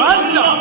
Allah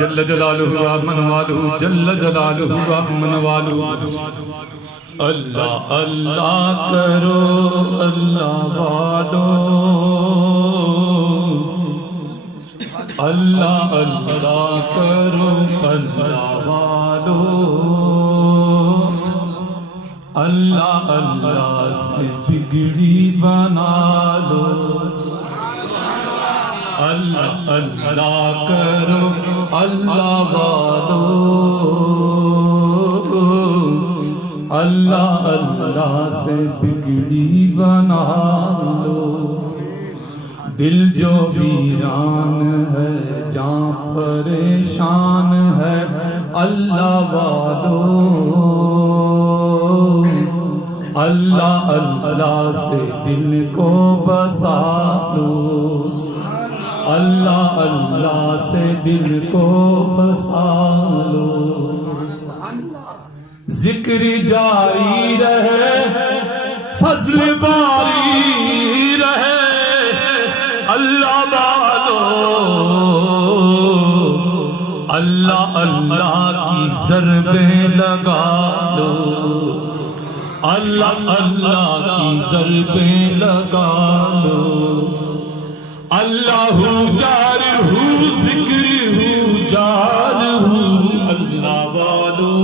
जल्ल जलालुहु अमन वालुहु जल्ल जलालुहु अमन वालुहु। अल्लाह अल्लाह करो अल्लाह वालो, अल्लाह अल्लाह करो अल्लाह वालो, अल्लाह अल्लाह से बिगड़ी बना लो। अल्लाह अल्लाह करो अल्लाह वालो, अल्लाह अल्लाह से बिगड़ी बना लो। दिल जो वीरान है जहाँ परेशान है अल्लाह वालो, अल्लाह अल्लाह से दिल को बसा लो, अल्लाह अल्लाह से दिल को बसा लो। जिक्र जारी रहे फजल बारी रहे अल्लाह वालो, अल्लाह अल्लाह की ज़रबे लगा लो, अल्लाह अल्लाह की ज़रबे लगा लो। अल्लाहु जार हूँ जिक्र हूँ जार हूँ अल्लाह वालो,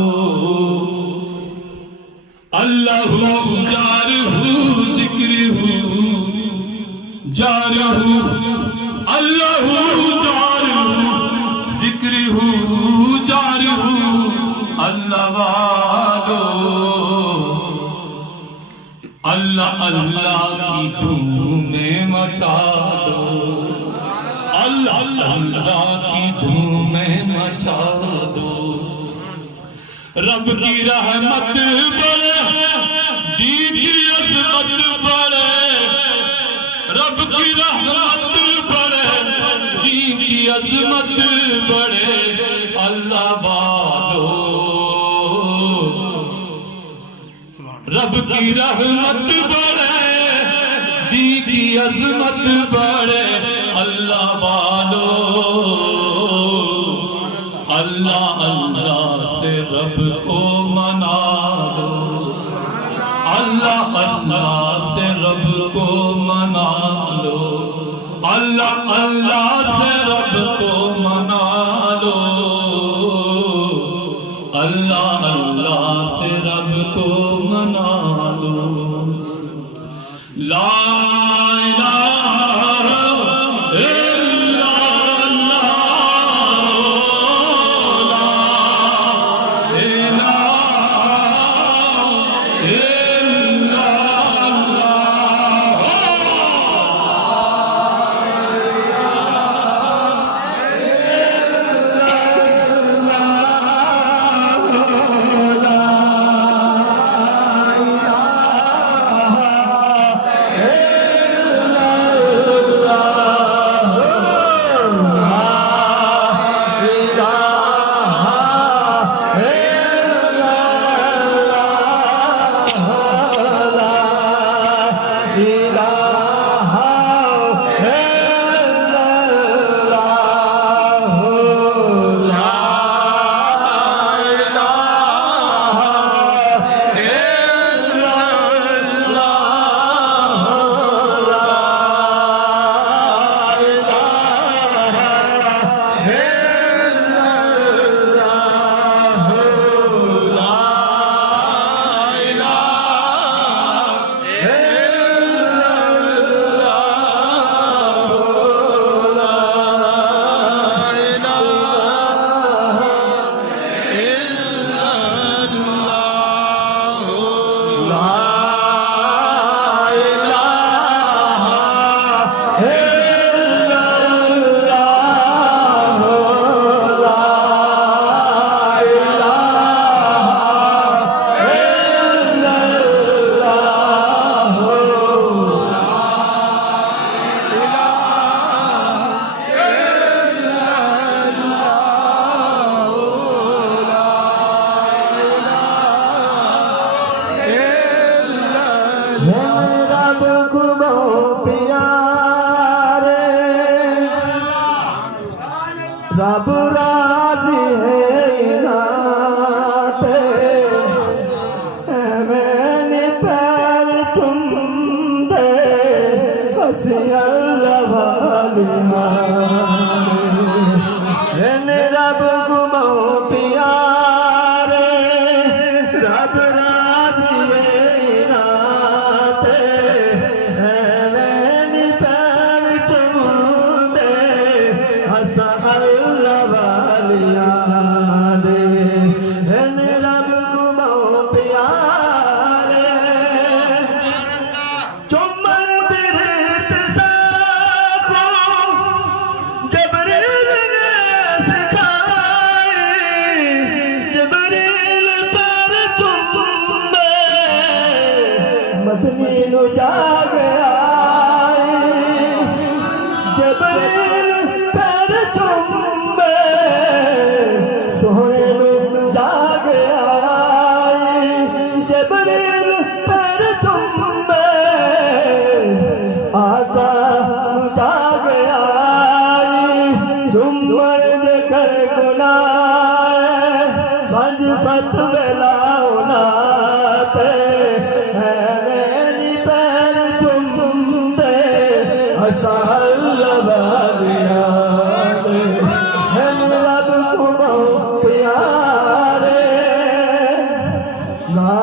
अल्लाहु जार हूँ जिक्र हूँ जार हूँ, अल्लाहु जार हूँ जिक्र हूँ जार हूँ अल्लाह वालो। अल्लाह अल्लाह की धूमें मचा दो, अल्लाह अल्लाह की धूमें मचा दो। रब की रहमत बढ़े दीन की अज़मत बढ़े, रब की रहमत बढ़े दीन की अज़मत बढ़े अल्लाह वालो, रब की रहमत बढ़े दीन की अज़मत बढ़े अल्लाह वालो। अल्लाह अल्लाह से रब को मना लो, अल्लाह अल्लाह से रब को मना लो, अल्लाह अल्लाह से रब को मना लो, अल्लाह अल्लाह से रब को मना लो। ला इलाहा इल्लल्लाह, ला रब राजी है नाते मैंने पैर चुम दे हसी अल्लाह वालिया रब गुमाओ प्यारे रब राजी नाते मैंने पैर चुम दे हसा अल्लाह वालिया दे रब गुमाओ प्यारे चुमन दिरत साखो जबरील ने सिखाए जबरील पर चुम्बे मदनी नु जाग आए जबरील पर चुम्बे सोहने नु जाग आए जबरील पर चुम्बे आका जाग आई झुम्मर दे कर गुनाह पंज फत बेलाओ नाते मेरी पैर चुम्बे हसा अल्लाह वालिया रब को प्यारे ला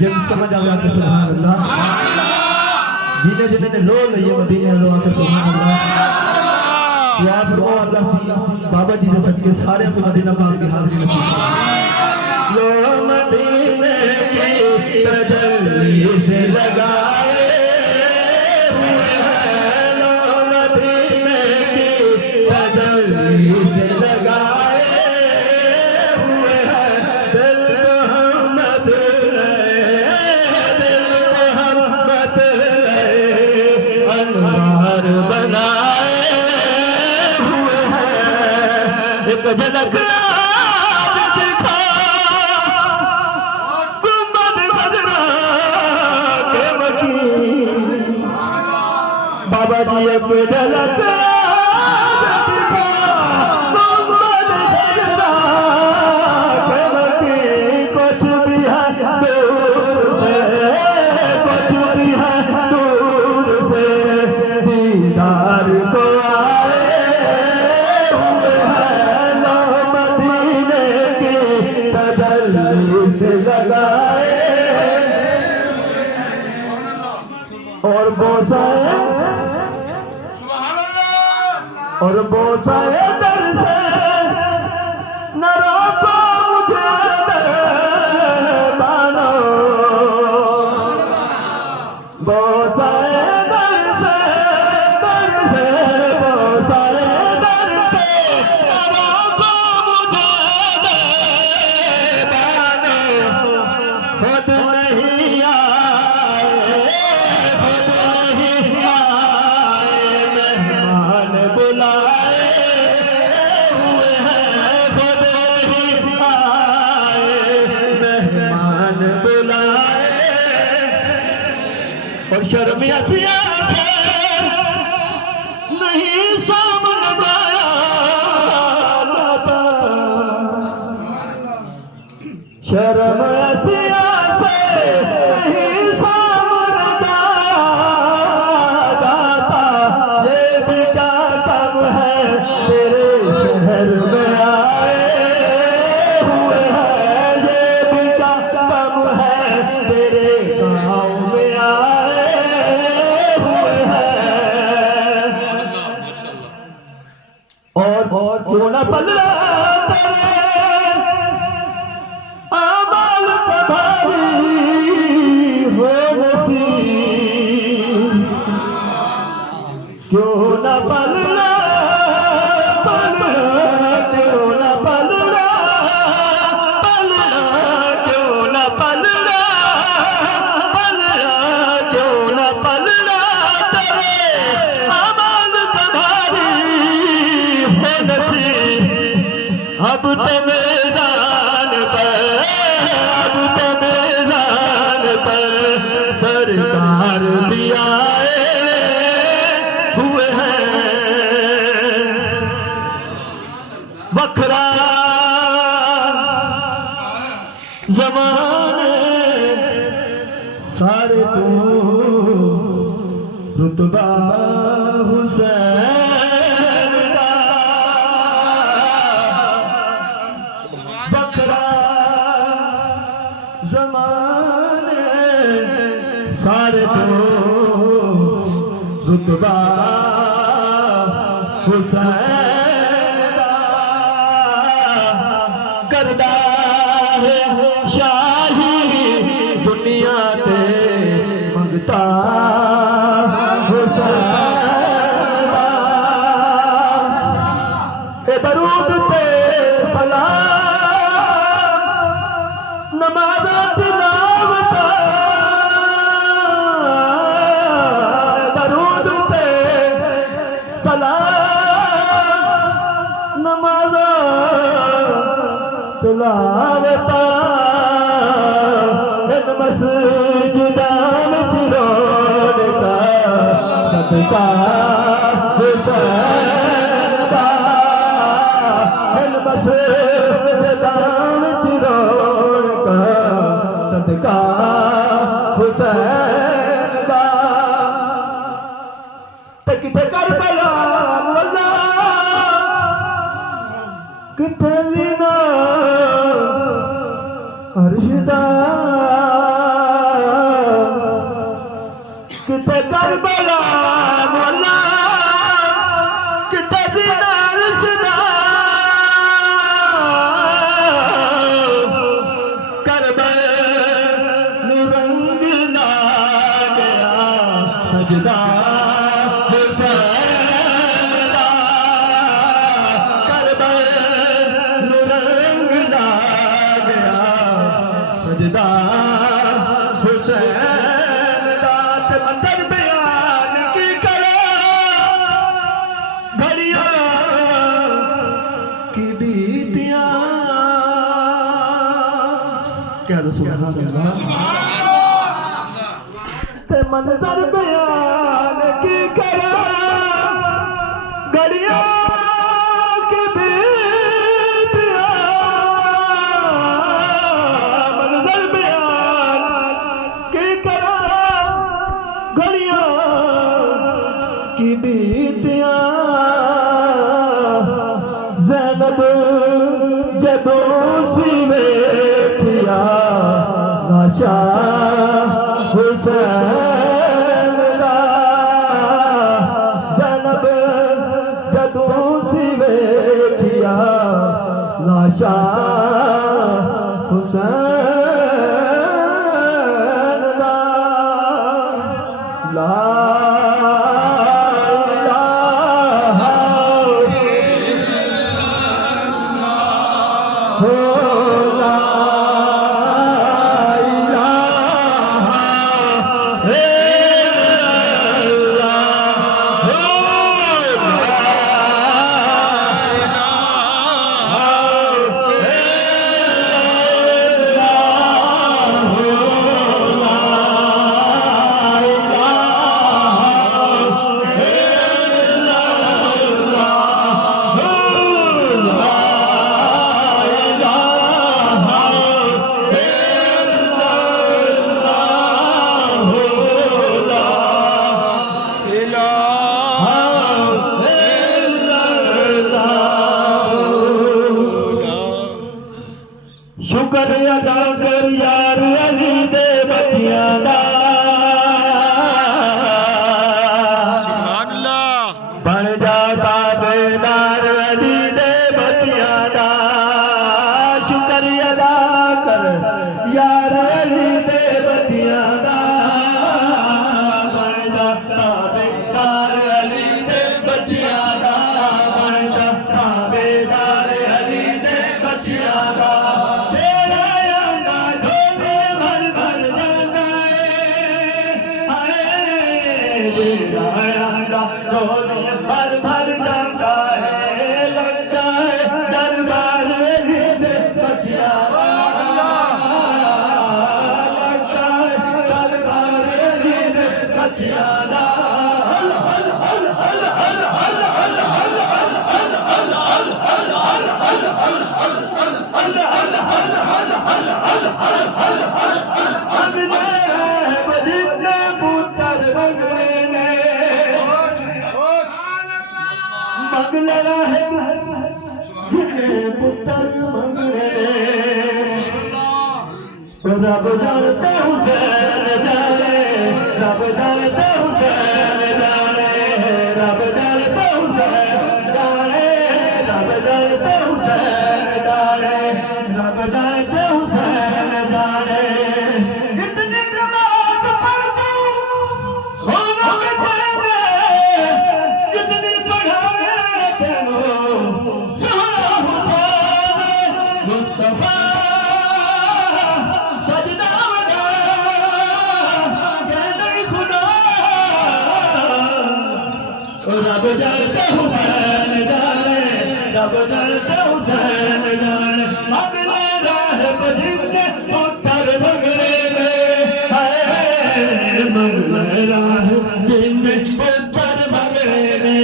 जब समझ आ जाते सुभान अल्लाह जिन्हें जिन्हें लो लिए मदीने लो आते सुभान अल्लाह दुआ फरमाओ अल्लाह बाबा जी के सदके सारे को मदीना पाक की हाजिरी नसीब लो मदीने की तजल्ली से लगाए हुए हैं लो मदीने की तजल्ली से लगाए हुए हैं दिल मोहम्मद अनवार बनाए हुए हैं एक झलक दिखा गुंबद खजरा के वकील बाबा जी एक झलक दिखा गुंबद खजरा के वकील कुछ भी है दूर से कुछ भी है दूर से दीदार को आए हुए हैं लो मदीने की तजल्ली से लगाए और बोसाए दर से न रोको मुझे दर बानो बोसाए दर से बोसाए दर से न रोको मुझे दर बानो खुद नहीं आए मेहमान बुलाए हुए हैं खुद ही और क्यों ना पलड़ा तेरे आमाल तुम्हारी हो नसीब, क्यों ना पलड़ा क्यों ना पलड़ा क्यों ना पलड़ा क्यों ना पलड़ा तेरे आमाल तुम्हारी हो नसीब। अब तो मैदान पर, अब तो मैदान पर सरकार भी आए हुए हैं। वखरा जमाने सारे तो रुतबा हुसैन का, वखरा जमाने सारे तो रुतबा हुसैन का। करदा है शाही दुनिया ते मंगता हुसैन का। ए दरूद ते सलाम नमाज़ तिलावत, दरूद ते सलाम नमाज़ तिलावत, इन मस्जिदां में रोज़ा सदका हुसैन का। इन मस्जिदां में रोज़ा सदका हुसैन का। ते किथे करबला मौला, किथे ज़िना अर्शदा, किथे करबला मौला, किथे ज़िना अर्शदा। करबल नूं रंग ला गया सजदा हुसैन का। करबल नूं रंग ला गया सजदा हुसैन का। ते मंदर बयान की करो घड़ियां की बीतियां, क्या सुभान अल्लाह। ते मंदर बयान की करो घड़ियां की बीतियां, मंजर बयान की करो घड़ियां की बीतियां। ज़ैनब जदों सी वेखिया लाशा हुसैन का। ज़ैनब जदों सी वेखिया लाशा हुसैन का। ला इलाहा हो, ला इलाहा इल्लल्लाह हो, शुक्र अदा कर यार अली दे बच्चियां दा। सुभान अल्लाह। बन जाता बेदार अली भर भर जाता है लगता है दरबार रे बचिया लगता है दरबार रे बचिया मंगला है पुत्र मंगले रब जानते हुसैन जाने रब जानते हुसैन जाने रब जानते हुसैन जाने रब जानते हुसैन जाने रब जानते हुसैन जाने इतनी नमाज पढ़ती हो रब जाने कितनी पढ़ावे तेरो सोहरा हुसैन मुस्तफा सजदा वगा कहते खुदा रब जानते हुसैन जाने रब जानते हुसैन जाने अगले राह बजिंदे पुत्र मंगले मंगले राह जिंदे पुत्र मंगले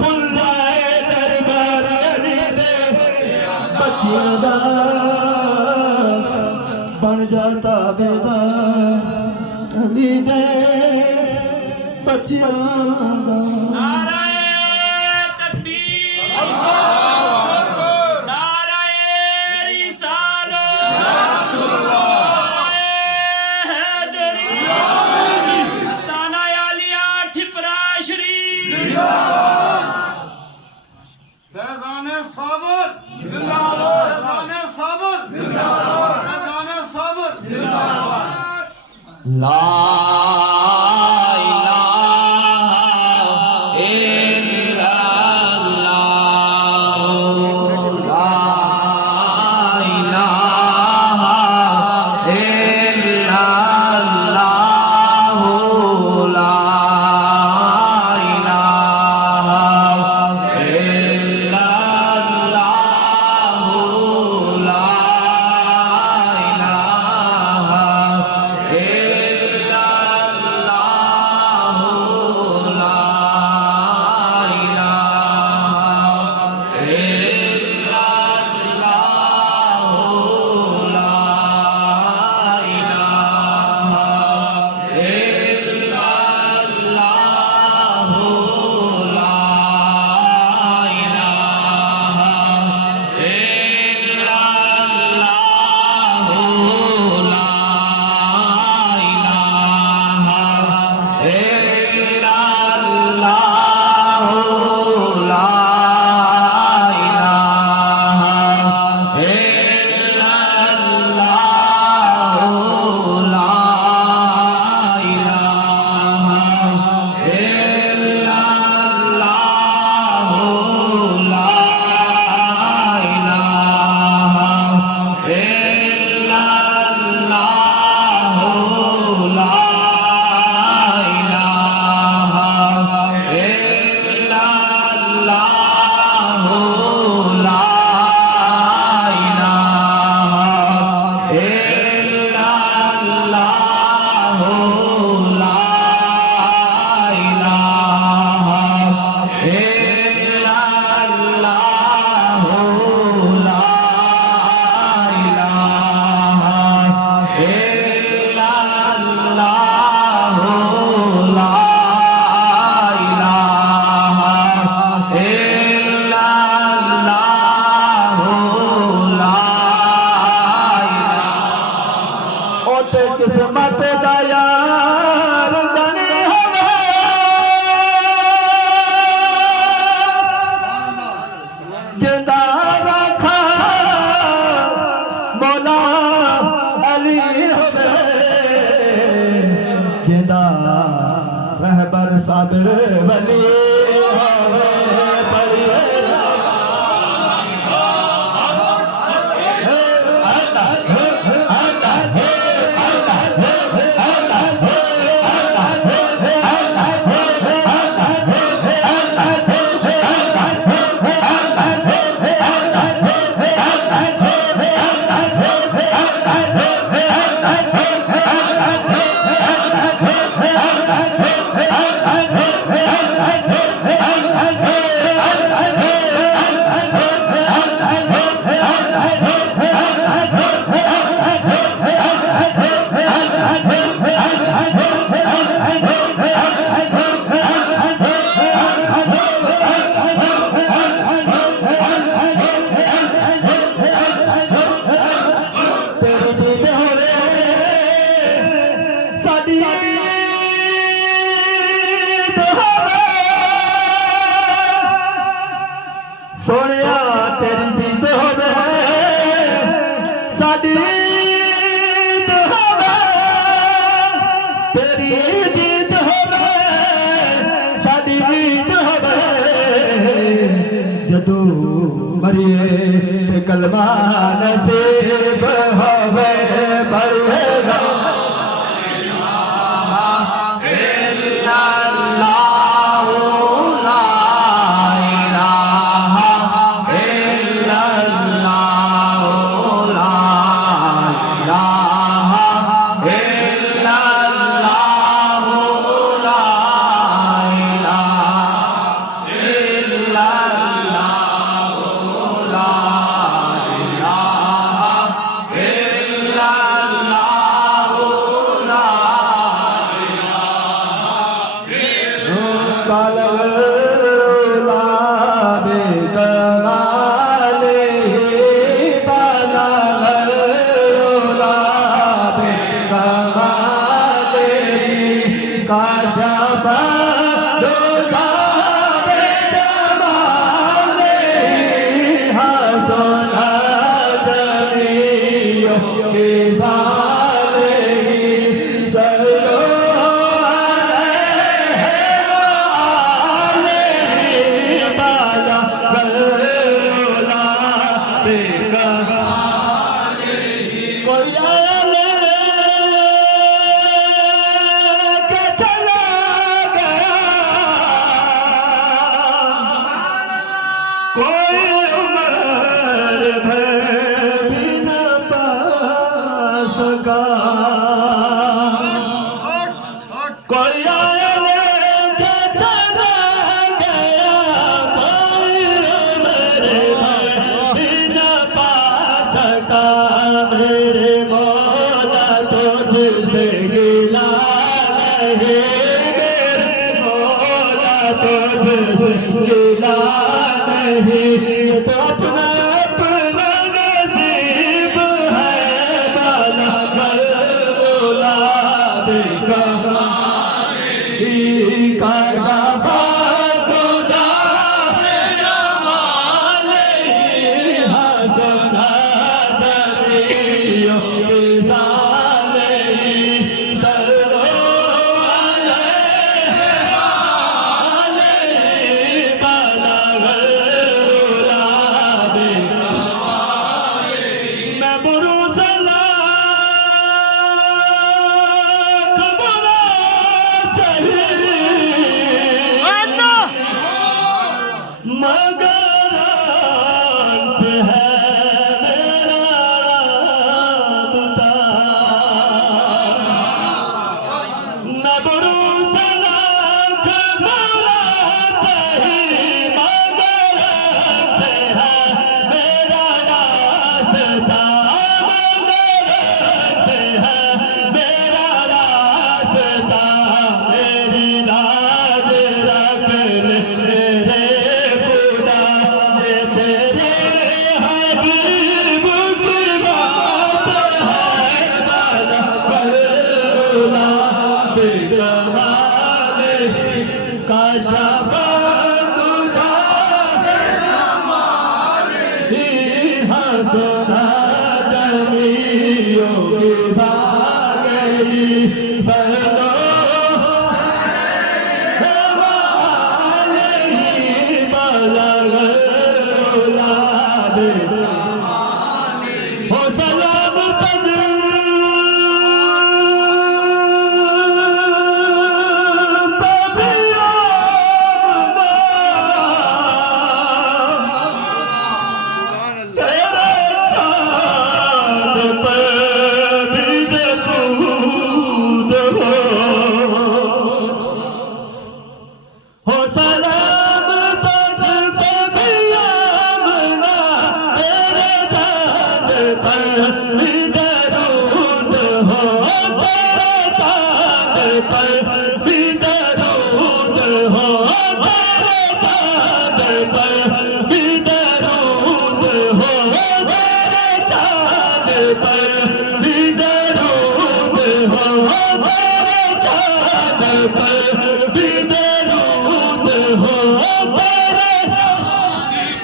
खुलाए दरबार अली दे बच्चियां दा बन जाता बेदार अली दे बच्चियां दा फैज़ाने साबित जिंदाबाद फैज़ाने साबित जिंदाबाद फैज़ाने साबित जिंदाबाद ला इलाहा इल्लल्लाह ला इलाहा इल्लल्लाह ला इलाहा सोनिया तेरी दीद होवे साडी ईद होवे तेरी दीद होवे साडी ईद होवे जदू मरिए ते कलमा नसीब होवे मरिएगा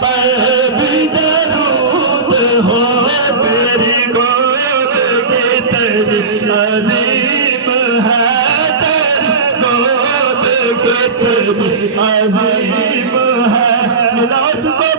पर अजीब है मिला उसको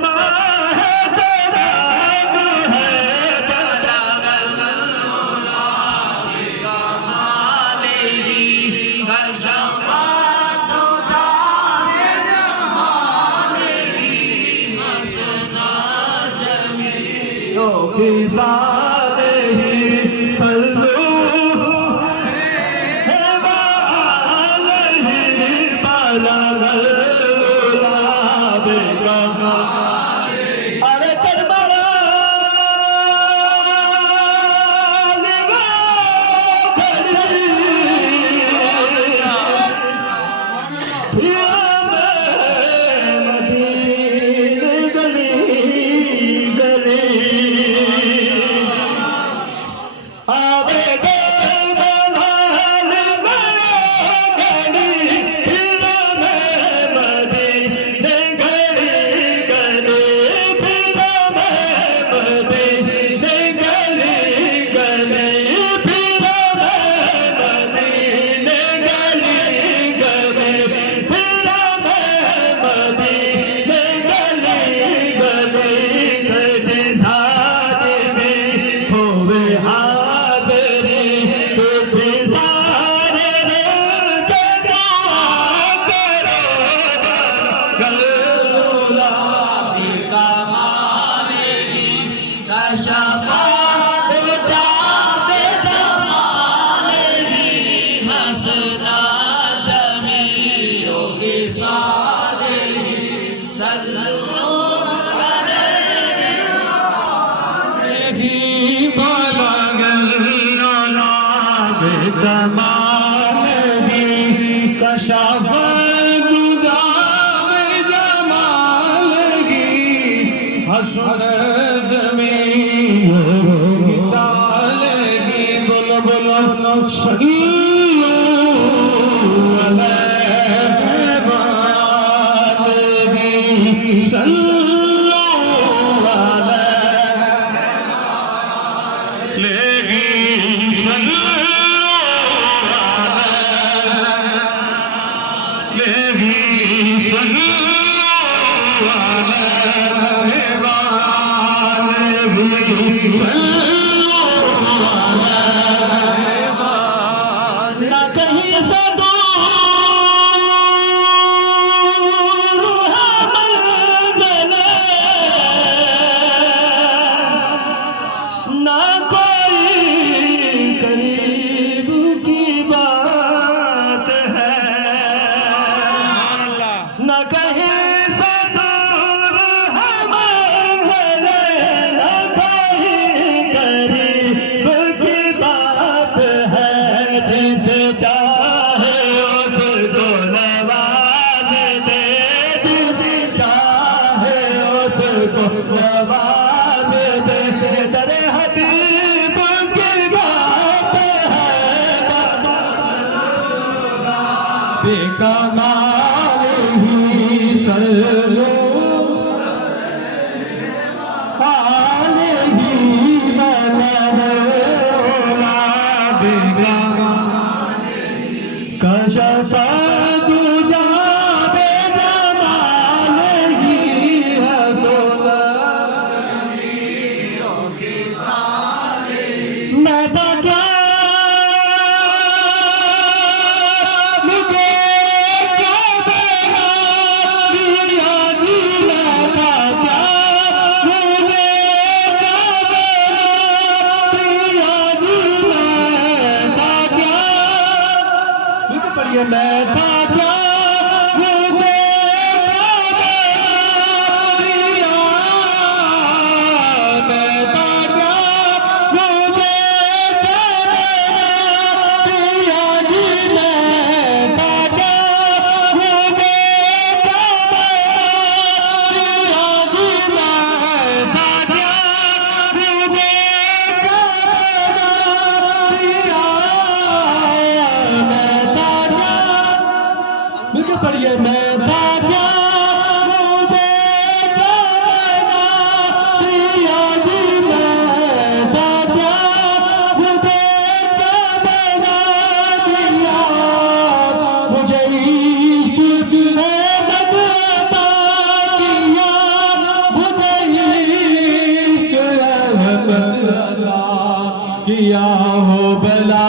या हो बला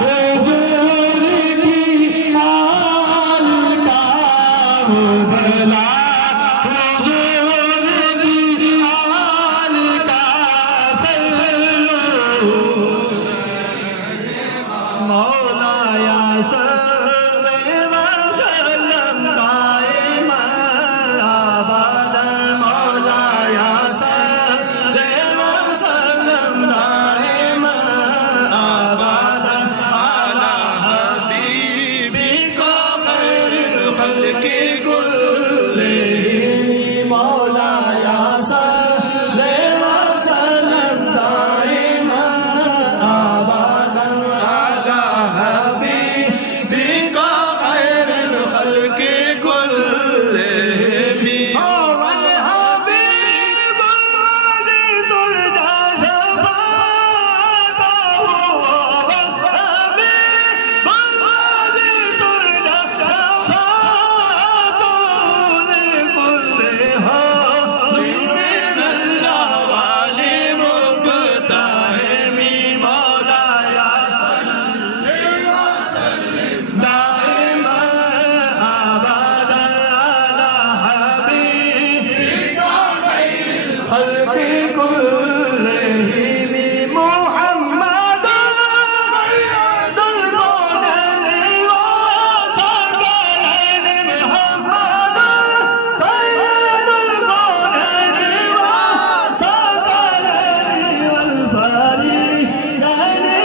हुजूर की हाल का हो बला हुजूर की हाल का सल्लू मौलाया सल्ले वसल्लम दाइमन अबदन मौलाया सल्ले वसल्लम दाइमन अबदन अला हबीबिका खैरुल खल्क़ि कुल्लिहिम मौलाया सल्ले वसल्लम दाइमन अबदन अला हबीबिका खैरुल खल्क़ि कुल्लिहिम वल हबीब अल्लाज़ी तुरजा शफ़ाअतहु वल हबीब अल्लाज़ी तुरजा शफ़ाअतहु लिकुल्लि हालिम मिनल्लाह वालि मुब्तहिमी मौलाया सल्लि वसल्लिम दाइमन अबदन अला हबीबिका खैरुल खल्क़ि कुल्लिहिम मुहम्मदुन सय्यदुल कौनैनि व सकलैनि मुहम्मदुन सय्यदुल कौनैनि व सकलैनि वल फरीक़ैनि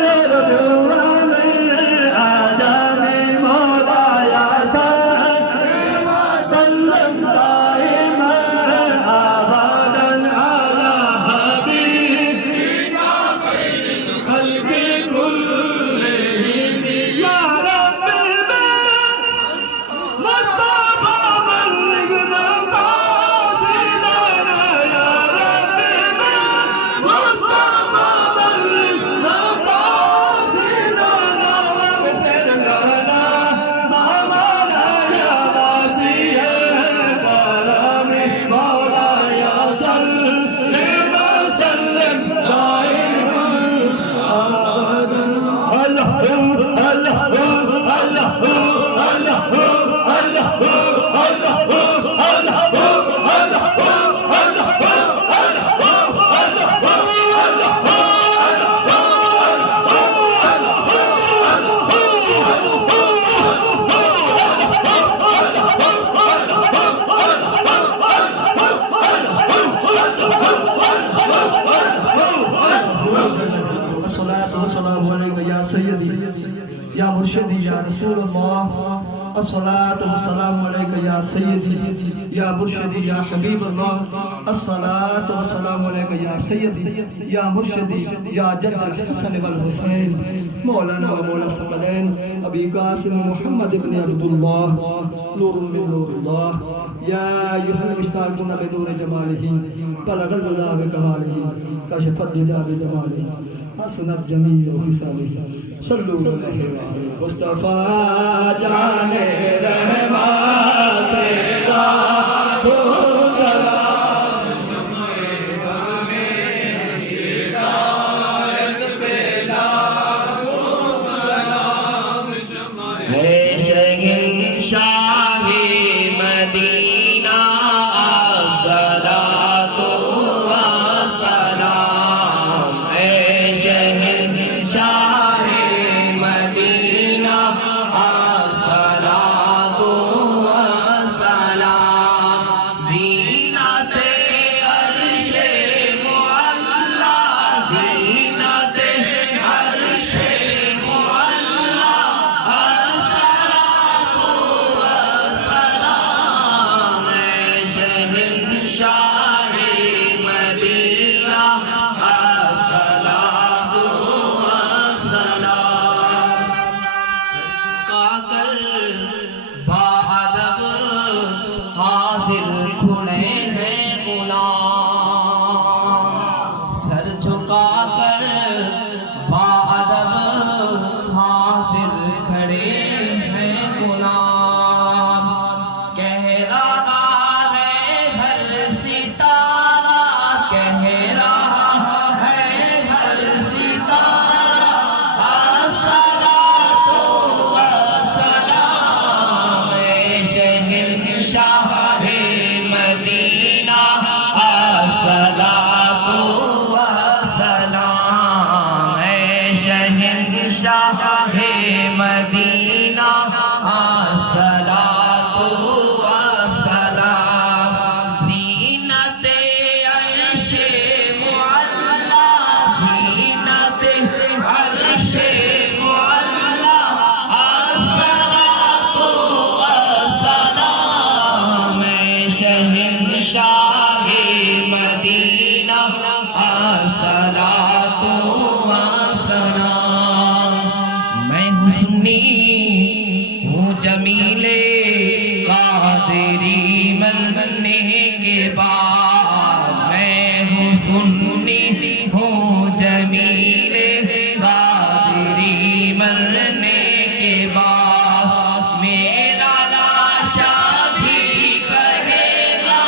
मिन रुवा मिन आजानि मौलाया सल्लि वसल्लम दाइमन अबदन अला हबीबिका खैरुल खल्क़ि कुल्लिहिम या रब्बी मुस्तफा बल्लिग़ना क़ासिदना या रब्बी मुस्तफा बल्लिग़ना क़ासिदना वग़फ़िर लना मौलाया वासिअल करम मौलाया सल्लि वसल्लिम दाइमन अबदन अल्लाहु अल्लाहु अल्लाहु अल्लाहु अल्लाहु अल्लाहु अल्लाहु अस्सलातु वस्सलामु अलैका या सय्यदी या मुर्शिदी या रसूल अल्लाह अस्सलातु वस्सलामु अलैका या सय्यदी या मुर्शिदी या हबीब अल्लाह अस्सलातु वस्सलामु अलैका या सय्यदी या मुर्शिदी या जद्दुल हसन वल हुसैन मौलाना व मौला सकलैन अबी कासिम मुहम्मद इब्न अब्दुल्लाह नूर मिन नूरिल्लाह या अय्युहल मुश्ताक़ून बिनूर जमालिही बलगल उला बिकमालिही कशफत दुजा बिजमालिही हसनत जमीउ हिसालिही सल्लु अलैहि मुस्तफा जाने रहमत तेरा हो सलाम है शहंशाहे मदीना अस्सलातु वस्सलाम है शहंशाहे मदीना अस्सलातु वस्सलाम ज़ीनते अर्शे मुअल्ला ज़ीनते अर्शे मुअल्ला अस्सलातु वस्सलाम है शहंशाहे मदीना अस्सलातु वस्सलाम काकर बाअदब हाजिर खुले हैं गुलाम सर झुकाकर बाअदब हाजिर खड़े हैं गुलाम कह रहा है हर सित शाहे मदीना अस्सलातु वस्सलाम। मैं हुस्नी हूँ जमीले कादरी मरने के बाद, मैं हूँ सुन्नी हूँ जमीले कादरी मरने के बाद। मेरा लाशा भी कहेगा,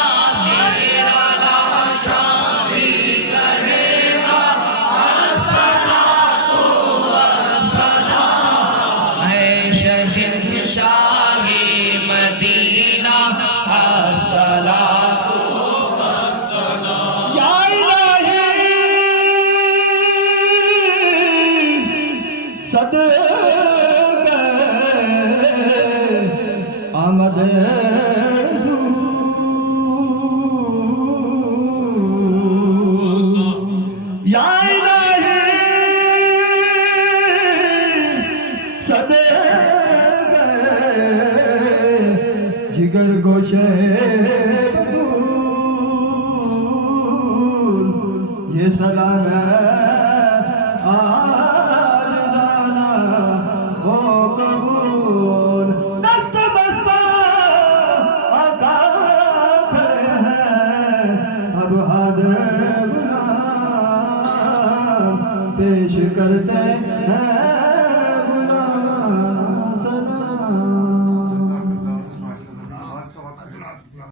मेरा लाशा भी कहेगा अस्सलातु वस्सलाम। ऐ शहीद शाहे मदीना अस्सलातु वस्सलाम। या इलाही सदके आमद या इलाही सदके जिगर गोशे ये सलाम है आज जाना हो कबूल। दस्त बस्ता आका खड़े हैं अब हाथ गुनाह पेश करते